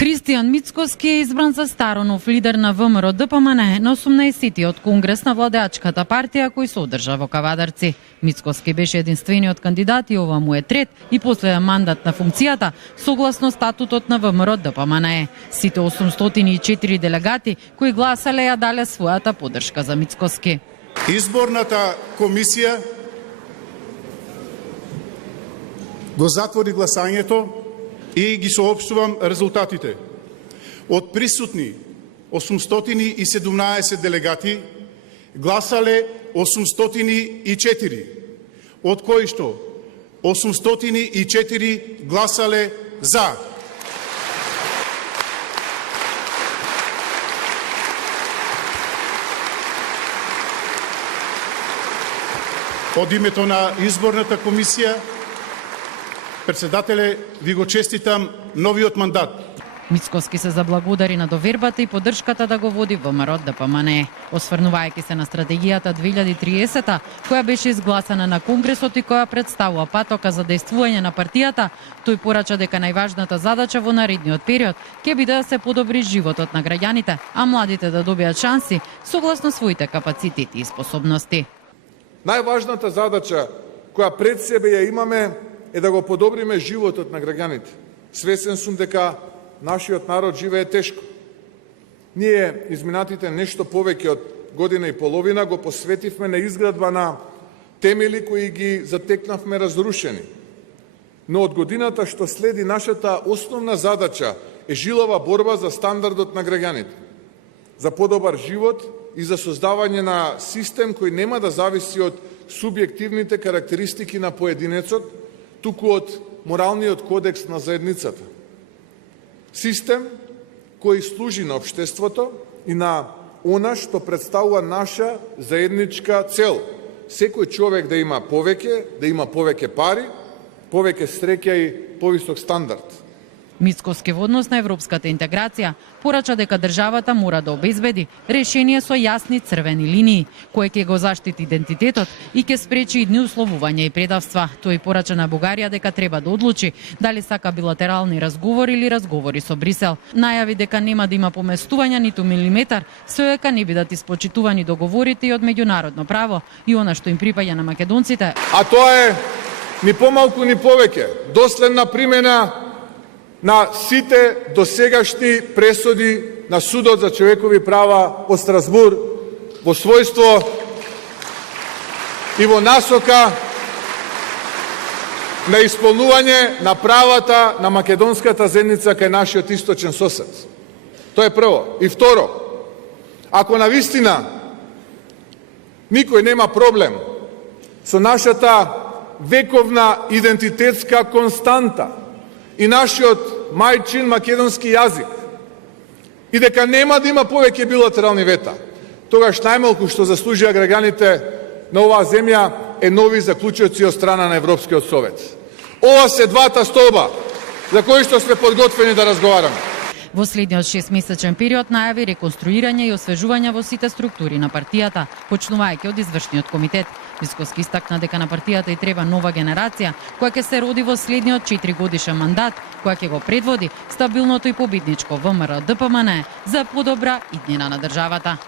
Христијан Мицкоски е избран за старонов лидер на ВМРО ДПМН на 18-тиот конгрес на владеачката партија кој се одржа во Кавадарци. Мицкоски беше единствениот кандидат и ова му е трет и последен мандат на функцијата согласно статутот на ВМРО ДПМН. Сите 804 делегати кои гласале ја дале својата поддршка за Мицкоски. Изборната комисија го затвори гласањето и ги соопштувам резултатите. Од присутни 817 делегати гласале 804, од кои што 804 гласале за. Од името на изборната комисија, председателе, ви го честитам новиот мандат. Мицкоски се заблагодари на довербата и поддршката да го води ВМРО ДПМН. Осврнувајќи се на стратегијата 2030, која беше изгласана на Конгресот и која представува патока за дејствување на партијата, тој порача дека најважната задача во наредниот период ќе биде да се подобри животот на граѓаните, а младите да добијат шанси согласно своите капацитети и способности. Најважната задача која пред себе ја имаме е да го подобриме животот на граѓаните. Свесен сум дека нашиот народ живее тешко. Ние изминатите нешто повеќе од година и половина го посветивме на изградба на темели кои ги затекнавме разрушени. Но од годината што следи нашата основна задача е жилова борба за стандардот на граѓаните, за подобар живот и за создавање на систем кој нема да зависи од субјективните карактеристики на поединецот, туку од моралниот кодекс на заедницата. Систем кој служи на општеството и на она што представува наша заедничка цел. Секој човек да има повеќе пари, повеќе среќа и повисок стандард. Мицкоски во однос на европската интеграција порача дека државата мора да обезбеди решение со јасни црвени линии, кој ќе го заштити идентитетот и ќе спречи идни условувања и предавства. Тој порача на Бугарија дека треба да одлучи дали сака билатерални разговори или разговори со Брисел. Најави дека нема да има поместувања ниту милиметар, се дека не бидат испочитувани договорите и од меѓународно право и она што им припаѓа на македонците. А тоа е ни помалку ни повеќе доследна примена на сите досегашни пресуди на Судот за човекови права од Страсбур во својство и во насока на исполнување на правата на македонската заедница кај нашиот источен сосед. Тоа е прво. И второ, ако навистина никој нема проблем со нашата вековна идентитетска константа и нашиот мајчин македонски јазик, и дека нема да има повеќе билатерални вета, тогаш најмалку што заслужија граѓаните на оваа земја е нови заклучоци од страна на Европскиот совет. Ова се двата столба за кои што сме подготвени да разговараме. Во следниот 6-месечен период најави реконструирање и освежување во сите структури на партијата, почнувајќи од извршниот комитет. Мицкоски истакна дека на партијата и треба нова генерација, која ќе се роди во следниот 4-годишен мандат, која ќе го предводи стабилното и победничко ВМРО ДПМН за подобра иднина на државата.